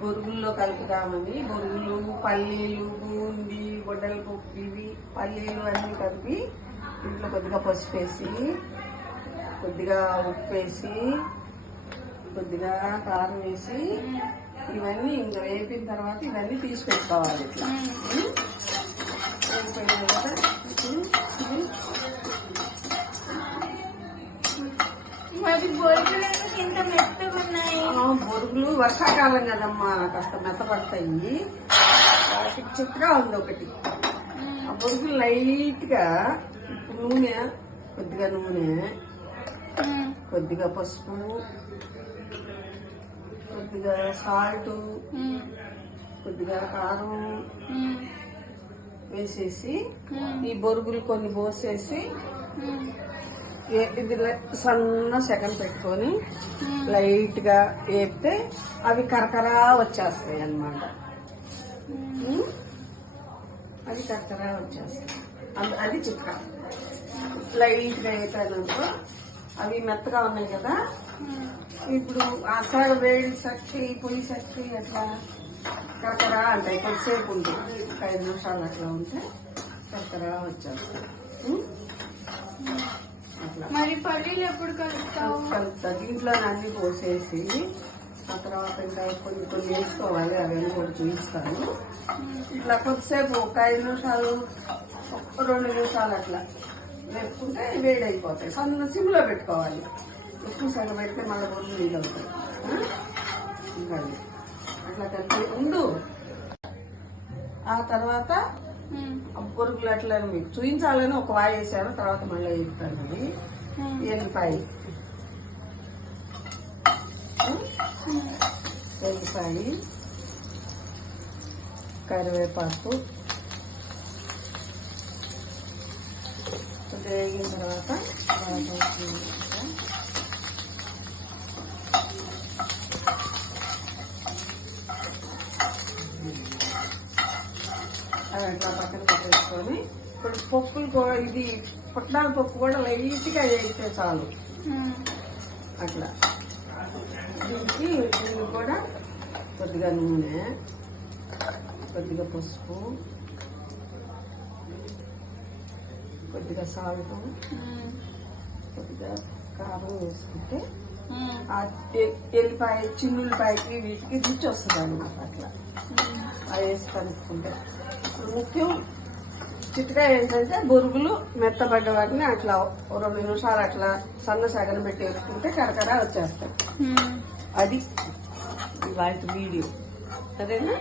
బొరుగుల్లో కలుపుతామని. బొరుగులు, పల్లీలు, బూందీ, గొడ్డల పప్పు, ఇవి పల్లీలు అన్నీ కలిపి ఇంట్లో కొద్దిగా పసుపు వేసి, కొద్దిగా ఉప్పు వేసి, కొద్దిగా కారం వేసి, ఇవన్నీ ఇంకా వేపిన తర్వాత ఇవన్నీ తీసి పెట్టుకోవాలి. ఇట్లా వేగిపోయిన తర్వాత బొరుగులు వర్షాకాలం కదమ్మా, కాస్త మెత్తపడతాయి. వాటికి చిక్కగా ఉంది ఒకటి. ఆ బొరుగులు లైట్ గా నూనె, కొద్దిగా నూనె, కొద్దిగా పసుపు, కొద్దిగా సాల్ట్, కొద్దిగా కారం వేసేసి ఈ బొరుగులు కొన్ని పోసేసి ఇది సన్న సెకండ్ పెట్టుకొని లైట్ గా వేపితే అవి కరకరా వచ్చేస్తాయి అన్నమాట. అవి కరకరా వచ్చేస్తాయి. అది చిక్క లైట్ గా వేపానుకో అవి మెత్తగా ఉన్నాయి కదా. ఇప్పుడు అసలు వేడి సక్కి పొయ్యి సక్కి అట్లా కరకరా అంటాయి. కొద్దిసేపు ఉంటుంది, 5 నిమిషాలు అట్లా ఉంటే కరకరా వచ్చేస్తాయి. మరి పల్లీలు ఎప్పుడు కలుపుతా. దీంట్లో అన్ని పోసేసి ఆ తర్వాత ఇంకా కొన్ని కొన్ని వేసుకోవాలి. అవన్నీ కూడా చూపిస్తాను. ఇట్లా కొద్దిసేపు ఒక 5 నిమిషాలు, 2 నిమిషాలు అట్లా వేపుకుంటే వేడి అయిపోతాయి. సన్న సిమ్లో పెట్టుకోవాలి. ఎక్కువ సగం పెడితే మళ్ళీ బొరుగులు ఇది అవుతాయి. ఇంకా అట్లా కలిపి ఉండు. ఆ తర్వాత బొరుగులు అట్లా మీకు చూపించాలని ఒక వాయి వేసాను, తర్వాత మళ్ళీ వేస్తాను. అది ఎల్లిపాయ, కరివేపాకు వేగిన తర్వాత అట్లా పక్కన పెట్టేసుకొని ఇప్పుడు పప్పులు కూడా, ఇది పుట్నాల పప్పు కూడా లైట్గా వేస్తే చాలు. అట్లా దీనికి కూడా కొద్దిగా నూనె, కొద్దిగా పసుపు, కొద్దిగా సాల్ట్, కొద్దిగా కారం వేసుకుంటే ఆ ఎల్లిపాయ, చిన్నుల్లిపాయకి వీటికి రుచి వస్తుంది అన్నమాట. అట్లా అవి వేసి కలుపుకుంటే ఇప్పుడు ముఖ్యం చిట్కా ఏంటంటే బొరుగులు మెత్తబడ్డ వాటిని అట్లా 2 నిమిషాలు అట్లా సన్న సగన పెట్టి వేసుకుంటే కరకరా వచ్చేస్తాయి. అది వాటి వీడియో. సరేనా?